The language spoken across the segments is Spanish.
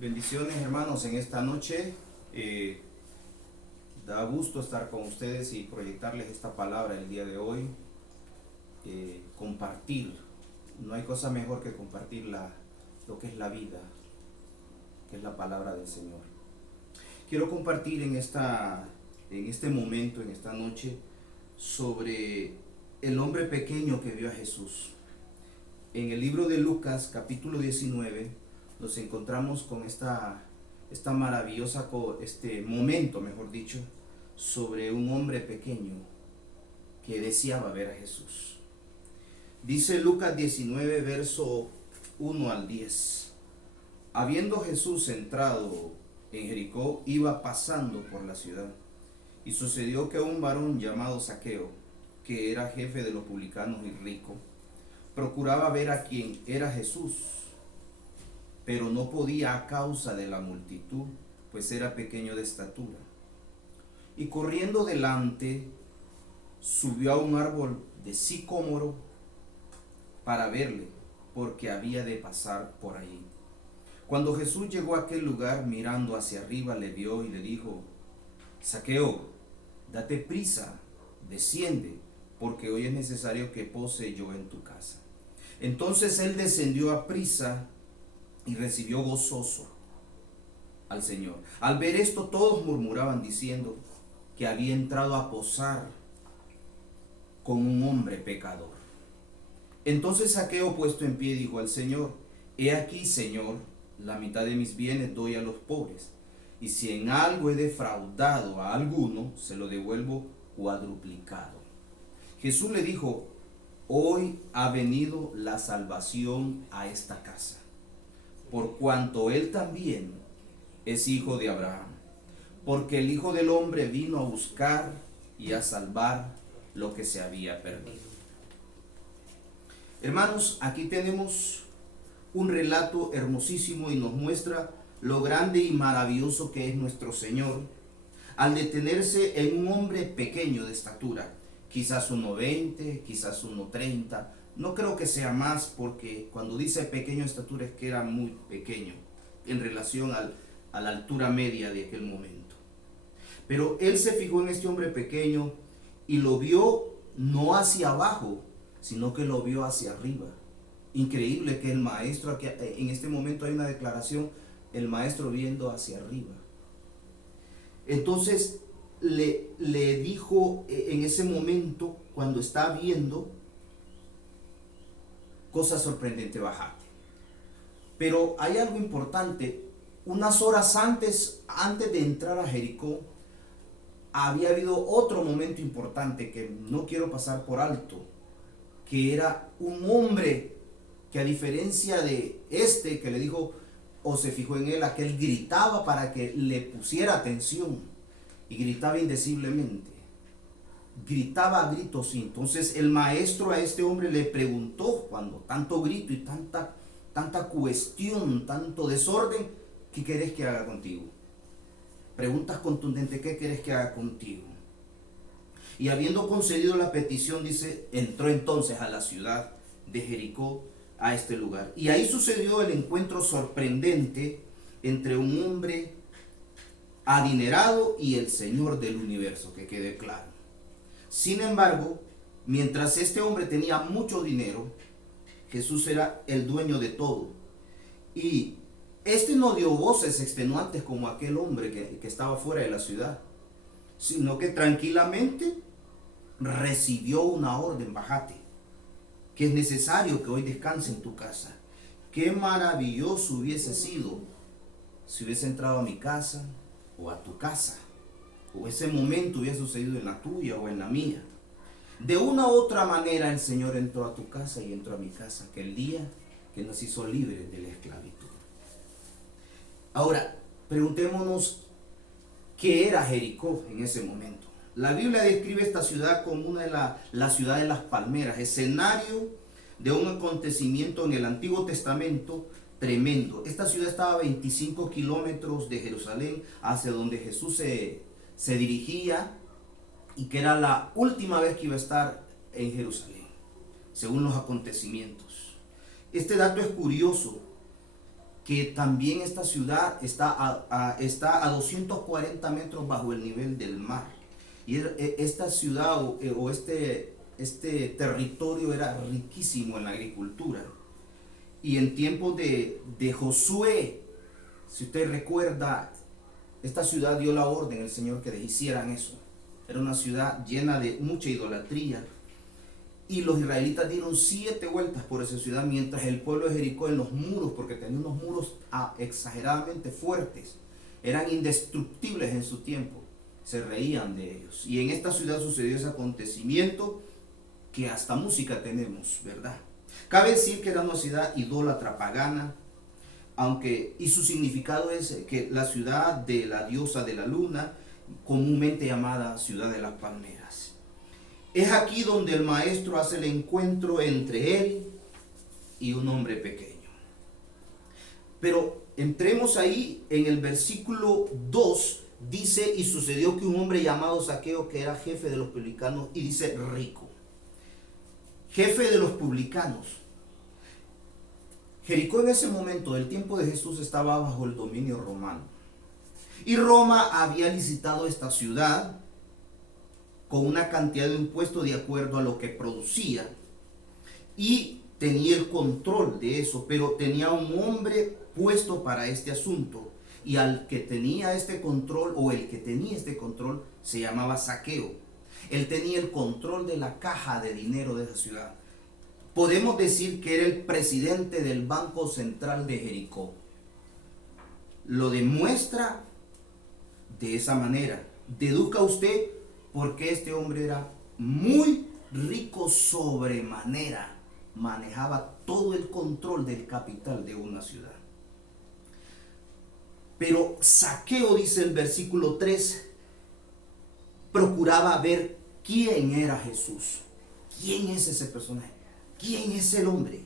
Bendiciones, hermanos, en esta noche. Da gusto estar con ustedes y proyectarles esta palabra el día de hoy. Compartir. No hay cosa mejor que compartir lo que es la vida, que es la palabra del Señor. Quiero compartir en este momento, en esta noche, sobre el hombre pequeño que vio a Jesús. En el libro de Lucas, capítulo 19, nos encontramos con esta maravillosa momento, mejor dicho, sobre un hombre pequeño que deseaba ver a Jesús. Dice Lucas 19, verso 1 al 10. Habiendo Jesús entrado en Jericó, iba pasando por la ciudad. Y sucedió que un varón llamado Zaqueo, que era jefe de los publicanos y rico, procuraba ver a quién era Jesús, pero no podía a causa de la multitud, pues era pequeño de estatura. Y corriendo delante, subió a un árbol de sicómoro para verle, porque había de pasar por allí. Cuando Jesús llegó a aquel lugar, mirando hacia arriba, le vio y le dijo: Zaqueo, date prisa, desciende, porque hoy es necesario que pose yo en tu casa. Entonces él descendió a prisa y recibió gozoso al Señor. Al ver esto, todos murmuraban diciendo que había entrado a posar con un hombre pecador. Entonces Zaqueo, puesto en pie, dijo al Señor: He aquí, Señor, la mitad de mis bienes doy a los pobres, y si en algo he defraudado a alguno, se lo devuelvo cuadruplicado. Jesús le dijo: Hoy ha venido la salvación a esta casa, por cuanto él también es hijo de Abraham, porque el Hijo del Hombre vino a buscar y a salvar lo que se había perdido. Hermanos, aquí tenemos un relato hermosísimo y nos muestra lo grande y maravilloso que es nuestro Señor al detenerse en un hombre pequeño de estatura, quizás 1,20, quizás 1,30, no creo que sea más, porque cuando dice pequeño de estatura es que era muy pequeño en relación a la altura media de aquel momento. Pero él se fijó en este hombre pequeño y lo vio no hacia abajo, sino que lo vio hacia arriba. Increíble que el maestro, aquí, en este momento hay una declaración, el maestro viendo hacia arriba. Entonces le dijo en ese momento, cuando está viendo, cosa sorprendente, bajate. Pero hay algo importante. Unas horas antes de entrar a Jericó, había habido otro momento importante que no quiero pasar por alto, que era un hombre que, a diferencia de que le dijo, o se fijó en él, aquel gritaba para que le pusiera atención, y gritaba indeciblemente, gritaba a gritos. Entonces el maestro a este hombre le preguntó, cuando tanto grito y tanta cuestión, tanto desorden, ¿qué querés que haga contigo? Preguntas contundentes: ¿qué querés que haga contigo? Y habiendo concedido la petición, dice, entró entonces a la ciudad de Jericó, a este lugar. Y ahí sucedió el encuentro sorprendente entre un hombre adinerado y el Señor del universo, que quede claro. Sin embargo, mientras este hombre tenía mucho dinero, Jesús era el dueño de todo. Y este no dio voces extenuantes como aquel hombre que estaba fuera de la ciudad, sino que tranquilamente recibió una orden: bájate, que es necesario que hoy descanse en tu casa. Qué maravilloso hubiese sido si hubiese entrado a mi casa o a tu casa, o ese momento hubiese sucedido en la tuya o en la mía. De una u otra manera el Señor entró a tu casa y entró a mi casa aquel día que nos hizo libres de la esclavitud. Ahora, preguntémonos qué era Jericó en ese momento. La Biblia describe esta ciudad como una de la ciudad de las palmeras, escenario de un acontecimiento en el Antiguo Testamento tremendo. Esta ciudad estaba a 25 kilómetros de Jerusalén, hacia donde Jesús se dirigía, y que era la última vez que iba a estar en Jerusalén, según los acontecimientos. Este dato es curioso, que también esta ciudad está a 240 metros bajo el nivel del mar. Y esta ciudad o este territorio era riquísimo en la agricultura. Y en tiempos de Josué, si usted recuerda, esta ciudad dio la orden al Señor que hicieran eso. Era una ciudad llena de mucha idolatría. Y los israelitas dieron 7 vueltas por esa ciudad, mientras el pueblo de Jericó en los muros, porque tenía unos muros exageradamente fuertes, eran indestructibles en su tiempo, se reían de ellos. Y en esta ciudad sucedió ese acontecimiento que hasta música tenemos, ¿verdad? Cabe decir que era una ciudad idólatra pagana, y su significado es que la ciudad de la diosa de la luna, comúnmente llamada ciudad de las palmeras. Es aquí donde el maestro hace el encuentro entre él y un hombre pequeño. Pero entremos ahí en el versículo 2, dice: y sucedió que un hombre llamado Zaqueo, que era jefe de los publicanos, y dice rico, jefe de los publicanos. Jericó en ese momento del tiempo de Jesús estaba bajo el dominio romano. Y Roma había licitado esta ciudad con una cantidad de impuestos de acuerdo a lo que producía. Y tenía el control de eso, pero tenía un hombre puesto para este asunto. Y al que tenía este control, o el que tenía este control, se llamaba Zaqueo. Él tenía el control de la caja de dinero de esa ciudad. Podemos decir que era el presidente del Banco Central de Jericó. Lo demuestra de esa manera. Deduzca usted por qué este hombre era muy rico sobremanera. Manejaba todo el control del capital de una ciudad. Pero Zaqueo, dice el versículo 3, procuraba ver quién era Jesús. ¿Quién es ese personaje? ¿Quién es el hombre?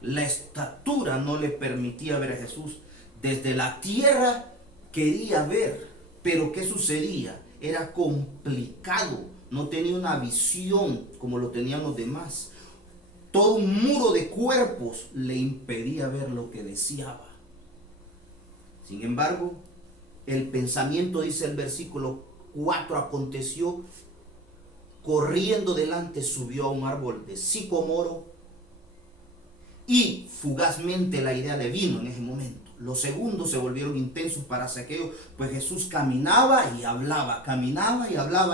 La estatura no le permitía ver a Jesús. Desde la tierra quería ver, pero ¿qué sucedía? Era complicado, no tenía una visión como lo tenían los demás. Todo un muro de cuerpos le impedía ver lo que deseaba. Sin embargo, el pensamiento, dice el versículo 4, aconteció, corriendo delante, subió a un árbol de sicómoro, y fugazmente la idea le vino en ese momento. Los segundos se volvieron intensos para Zaqueo, pues Jesús caminaba y hablaba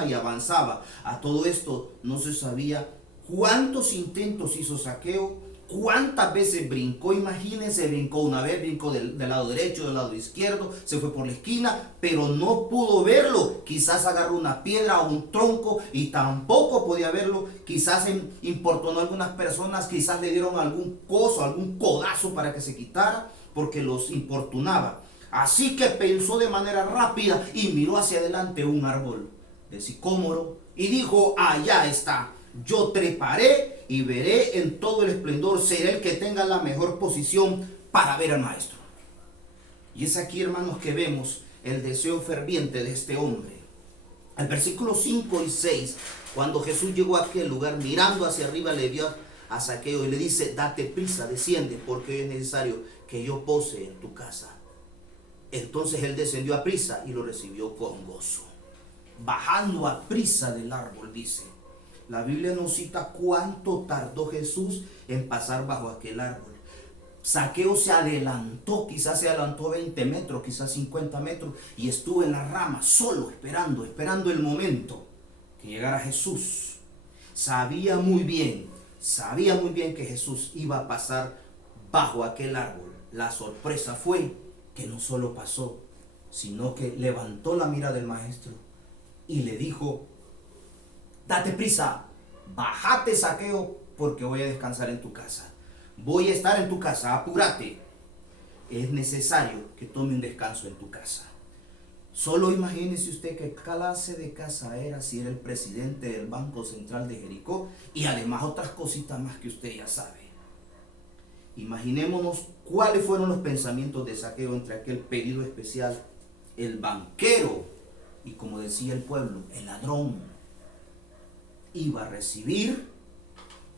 y avanzaba. A todo esto no se sabía cuántos intentos hizo Zaqueo, cuántas veces brincó. Imagínense, brincó una vez, brincó del lado derecho, del lado izquierdo, se fue por la esquina, pero no pudo verlo. Quizás agarró una piedra o un tronco y tampoco podía verlo. Quizás importunó a algunas personas, quizás le dieron algún codazo para que se quitara, porque los importunaba. Así que pensó de manera rápida y miró hacia adelante un árbol de sicómoro y dijo: allá está, yo treparé y veré en todo el esplendor, seré el que tenga la mejor posición para ver al maestro. Y es aquí, hermanos, que vemos el deseo ferviente de este hombre. Al versículo 5 y 6, cuando Jesús llegó a aquel lugar, mirando hacia arriba, le vio a Zaqueo y le dice: date prisa, desciende, porque hoy es necesario que yo pose en tu casa. Entonces él descendió a prisa y lo recibió con gozo. Bajando a prisa del árbol, dice. La Biblia nos cita cuánto tardó Jesús en pasar bajo aquel árbol. Zaqueo se adelantó, quizás se adelantó 20 metros, quizás 50 metros, y estuvo en la rama solo, esperando el momento que llegara Jesús. Sabía muy bien que Jesús iba a pasar bajo aquel árbol. La sorpresa fue que no solo pasó, sino que levantó la mira del maestro y le dijo: date prisa, bájate, Zaqueo, porque voy a descansar en tu casa. Voy a estar en tu casa, apúrate. Es necesario que tome un descanso en tu casa. Solo imagínese usted qué clase de casa era si era el presidente del Banco Central de Jericó, y además otras cositas más que usted ya sabe. Imaginémonos cuáles fueron los pensamientos de Zaqueo entre aquel periodo especial. El banquero, y como decía el pueblo, el ladrón, iba a recibir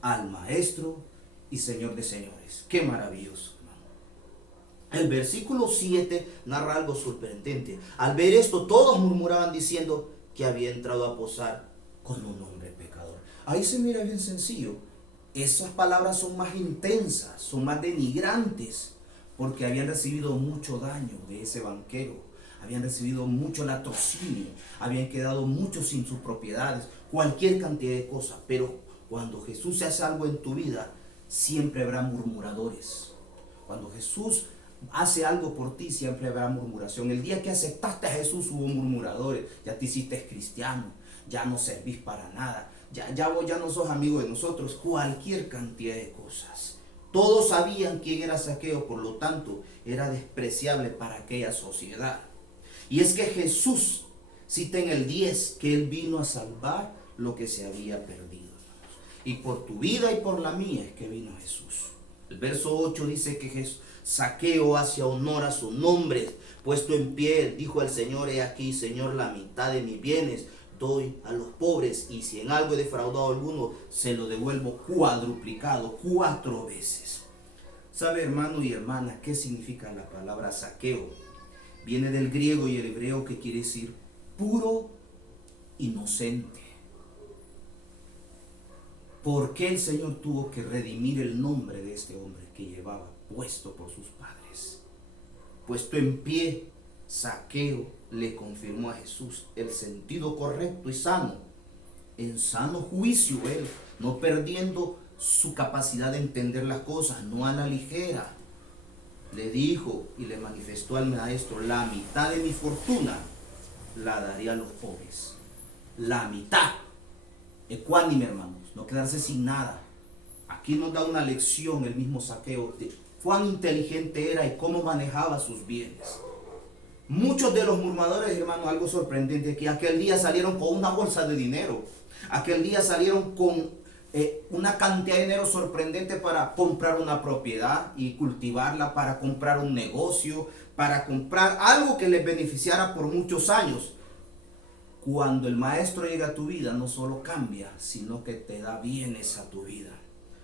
al maestro y señor de señores. Qué maravilloso, hermano. El versículo 7 narra algo sorprendente. Al ver esto, todos murmuraban diciendo que había entrado a posar con un hombre pecador. Ahí se mira bien sencillo. Esas palabras son más intensas, son más denigrantes, porque habían recibido mucho daño de ese banquero, habían recibido mucho latrocinio, habían quedado muchos sin sus propiedades, cualquier cantidad de cosas. Pero cuando Jesús hace algo en tu vida, siempre habrá murmuradores. Cuando Jesús hace algo por ti, siempre habrá murmuración. El día que aceptaste a Jesús hubo murmuradores. Ya te hiciste cristiano, ya no servís para nada, ya vos ya no sos amigo de nosotros, cualquier cantidad de cosas. Todos sabían quién era Zaqueo, por lo tanto era despreciable para aquella sociedad. Y es que Jesús cita en el 10 que Él vino a salvar lo que se había perdido. Y por tu vida y por la mía es que vino Jesús. El verso 8 dice que Zaqueo hace honor a su nombre. Puesto en pie, dijo el Señor: he aquí, Señor, la mitad de mis bienes doy a los pobres, y si en algo he defraudado a alguno, se lo devuelvo cuadruplicado, 4 veces. ¿Sabe, hermano y hermana, qué significa la palabra saqueo? Viene del griego y el hebreo, que quiere decir puro, inocente. ¿Por qué el Señor tuvo que redimir el nombre de este hombre que llevaba puesto por sus padres? Puesto en pie, Zaqueo le confirmó a Jesús el sentido correcto y sano, en sano juicio él, no perdiendo su capacidad de entender las cosas, no a la ligera. Le dijo y le manifestó al maestro: la mitad de mi fortuna la daré a los pobres. La mitad. Ecuánime, hermanos, no quedarse sin nada. Aquí nos da una lección el mismo Zaqueo de cuán inteligente era y cómo manejaba sus bienes. Muchos de los murmuradores, hermanos, algo sorprendente, que aquel día salieron con una bolsa de dinero. Aquel día salieron con una cantidad de dinero sorprendente para comprar una propiedad y cultivarla, para comprar un negocio, para comprar algo que les beneficiara por muchos años. Cuando el maestro llega a tu vida, no solo cambia, sino que te da bienes a tu vida.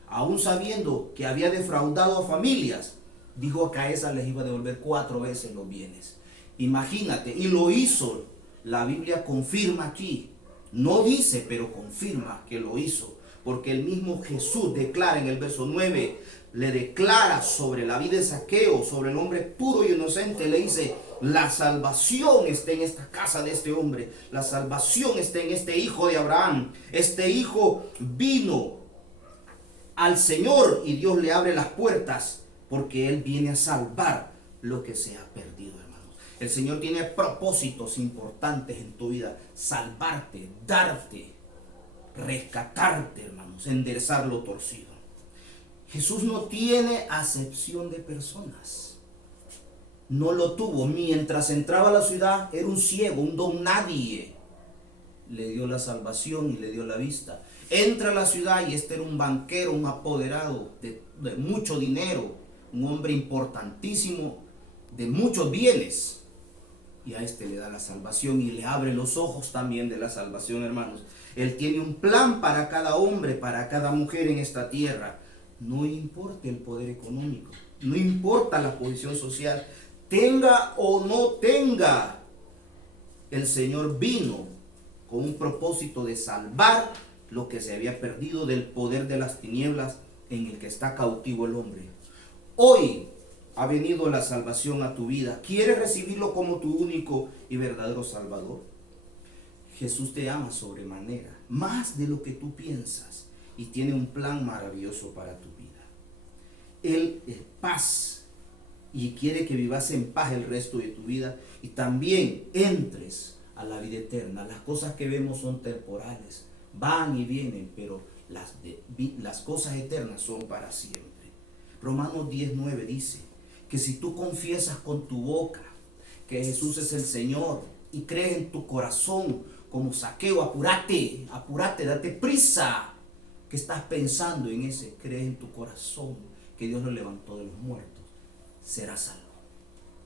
Aún sabiendo que había defraudado a familias, dijo que a esas les iba a devolver 4 veces los bienes. Imagínate, y lo hizo. La Biblia confirma aquí, no dice, pero confirma que lo hizo, porque el mismo Jesús declara en el verso 9, le declara sobre la vida de Zaqueo, sobre el hombre puro y inocente, le dice: la salvación está en esta casa de este hombre, la salvación está en este hijo de Abraham. Este hijo vino al Señor y Dios le abre las puertas, porque Él viene a salvar lo que se ha perdido, hermanos. El Señor tiene propósitos importantes en tu vida: salvarte, darte, rescatarte, hermanos, enderezar lo torcido. Jesús no tiene acepción de personas. No lo tuvo. Mientras entraba a la ciudad, era un ciego, un don nadie. Le dio la salvación y le dio la vista. Entra a la ciudad y este era un banquero, un apoderado de mucho dinero, un hombre importantísimo, de muchos bienes. Y a este le da la salvación y le abre los ojos también de la salvación, hermanos. Él tiene un plan para cada hombre, para cada mujer en esta tierra. No importa el poder económico, no importa la posición social, tenga o no tenga, el Señor vino con un propósito de salvar lo que se había perdido del poder de las tinieblas en el que está cautivo el hombre. Hoy ha venido la salvación a tu vida. ¿Quieres recibirlo como tu único y verdadero Salvador? Jesús te ama sobremanera, más de lo que tú piensas, y tiene un plan maravilloso para tu vida. Él es paz y quiere que vivas en paz el resto de tu vida y también entres a la vida eterna. Las cosas que vemos son temporales, van y vienen, pero las cosas eternas son para siempre. Romanos 10:9 dice que si tú confiesas con tu boca que Jesús es el Señor y crees en tu corazón, como Zaqueo, apúrate, date prisa. ¿Qué estás pensando en ese? Crees en tu corazón que Dios lo levantó de los muertos, serás salvo.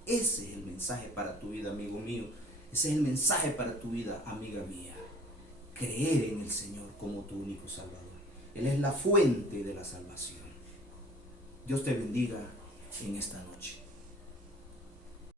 Ese es el mensaje para tu vida, amigo mío. Ese es el mensaje para tu vida, amiga mía. Creer en el Señor como tu único Salvador. Él es la fuente de la salvación. Dios te bendiga en esta noche.